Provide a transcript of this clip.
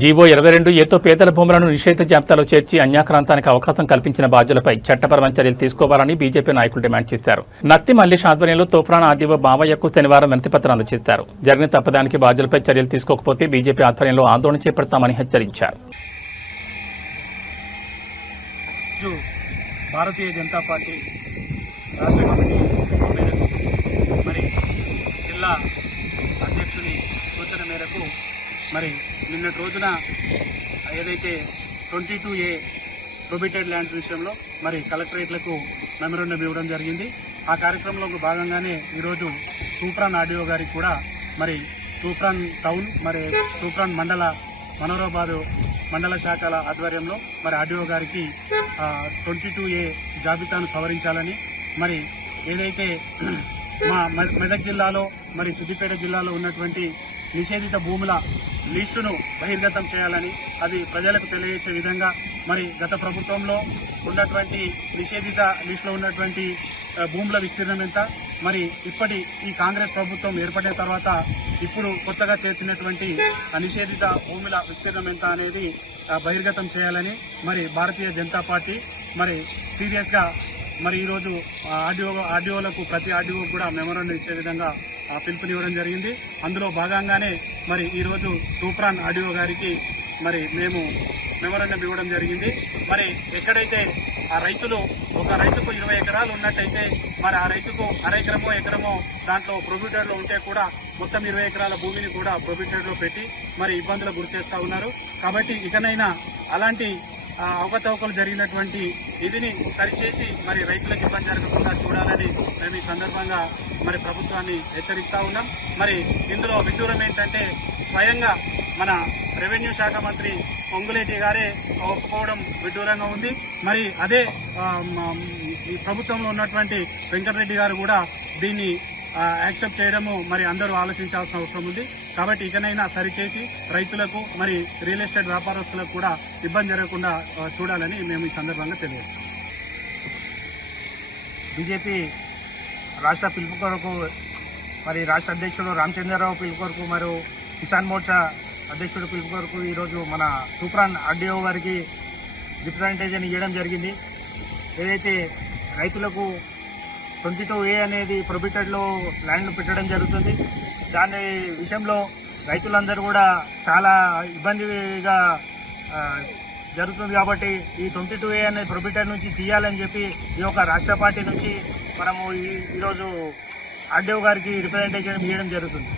GO 22 ఏతో పేదల భూములను నిషేధ జాబితాలో చేర్చి అన్యాక్రాంతానికి అవకాశం కల్పించిన బాధ్యులపై చట్టపరమైన చర్యలు తీసుకోవాలని బీజేపీ నాయకులు డిమాండ్ చేశారు. నత్తి మల్లేష్ ఆధ్వర్యంలో తూప్రాన్ ఆర్డీఓ బావయ్యకు శనివారం వినతిపత్రం అందజేశారు. జరిగిన తప్పదానికి బాధ్యులపై చర్యలు తీసుకోకపోతే బీజేపీ ఆధ్వర్యంలో ఆందోళన చేపడతామని హెచ్చరించారు. భారతీయ జనతా పార్టీ రాష్ట్ర కమిటీ మరి జిల్లా అధ్యక్షుని సూచన మేరకు మరి నిన్నటి రోజున ఏదైతే 22A ప్రొబిటెడ్ ల్యాండ్స్ విషయంలో మరి కలెక్టరేట్లకు మెమోరాండం ఇవ్వడం జరిగింది. ఆ కార్యక్రమంలో భాగంగానే ఈరోజు తూప్రాన్ ఆర్డీఓ గారికి కూడా మరి తూప్రాన్ టౌన్ మరి తూప్రాన్ మనోరాబాద్ మండల శాఖల ఆధ్వర్యంలో మరి ఆర్డీఓ గారికి 22A జాబితాను సవరించాలని మరి ఏదైతే మా మెదక్ జిల్లాలో మరి సిద్దిపేట జిల్లాలో ఉన్నటువంటి నిషేధిత భూముల లిస్టును బహిర్గతం చేయాలని అది ప్రజలకు తెలియజేసే విధంగా మరి గత ప్రభుత్వంలో ఉన్నటువంటి నిషేధిత లిస్టులో ఉన్నటువంటి భూముల విస్తీర్ణం ఎంత, మరి ఇప్పటి ఈ కాంగ్రెస్ ప్రభుత్వం ఏర్పడిన తర్వాత ఇప్పుడు కొత్తగా చేర్చినటువంటి నిషేధిత భూముల విస్తీర్ణం ఎంత అనేది బహిర్గతం చేయాలని మరి భారతీయ జనతా పార్టీ మరి సీరియస్గా మరి ఈరోజు ఆర్డీఓలకు ప్రతి ఆర్డీఓ కూడా మెమోరాండం ఇచ్చే విధంగా పిలుపునివ్వడం జరిగింది. అందులో భాగంగానే మరి ఈరోజు తూప్రాన్ ఆర్డీఓ గారికి మరి మేము మెమోరాండం ఇవ్వడం జరిగింది. మరి ఎక్కడైతే ఆ రైతులు ఒక రైతుకు 20 ఎకరాలు ఉన్నట్టయితే మరి ఆ రైతుకు ఎకరమో దాంట్లో ప్రొబిటెడ్లో ఉంటే కూడా మొత్తం 20 ఎకరాల భూమిని కూడా ప్రొబిటెడ్లో పెట్టి మరి ఇబ్బందులకు గురి చేస్తూ ఉన్నారు. కాబట్టి ఇకనైనా అలాంటి అవకతవకలు జరిగినటువంటి ఇదిని సరిచేసి మరి రైతులకు ఇబ్బంది జరగకుండా చూడాలని మేము ఈ సందర్భంగా మరి ప్రభుత్వాన్ని హెచ్చరిస్తా ఉన్నాం. మరి ఇందులో విడ్డూరం ఏంటంటే స్వయంగా మన రెవెన్యూ శాఖ మంత్రి పొంగులేటి గారే ఒప్పుకోవడం విడ్డూరంగా ఉంది. మరి అదే ఈ ప్రభుత్వంలో ఉన్నటువంటి వెంకటరెడ్డి గారు కూడా దీన్ని యాక్సెప్ట్ చేయడము మరి అందరూ ఆలోచించాల్సిన అవసరం ఉంది. కాబట్టి ఇకనైనా సరిచేసి రైతులకు మరి రియల్ ఎస్టేట్ వ్యాపారస్తులకు కూడా ఇబ్బంది జరగకుండా చూడాలని మేము ఈ సందర్భంగా తెలియజేస్తాం. బీజేపీ రాష్ట్ర పిలుపు కొరకు మరి రాష్ట్ర అధ్యక్షుడు రామచంద్రరావు పిలుపు కొరకు మరియు కిసాన్ మోర్చా అధ్యక్షుడు పిలుపు కొరకు ఈరోజు మన తూప్రాన్ ఆర్డీఓ గారికి రిప్రజెంటేషన్ ఇవ్వడం జరిగింది. ఏదైతే రైతులకు 22A అనేది ప్రొబిటెడ్లో ల్యాండ్ పెట్టడం జరుగుతుంది. దాని విషయంలో రైతులందరూ కూడా చాలా ఇబ్బందిగా జరుగుతుంది. కాబట్టి ఈ 22A అనేది ప్రొబిటెడ్ నుంచి తీయాలని చెప్పి ఈ యొక్క రాష్ట్ర పార్టీ నుంచి మనము ఈరోజు ఆర్డీఓ గారికి రిప్రజెంటేషన్ ఇవ్వడం జరుగుతుంది.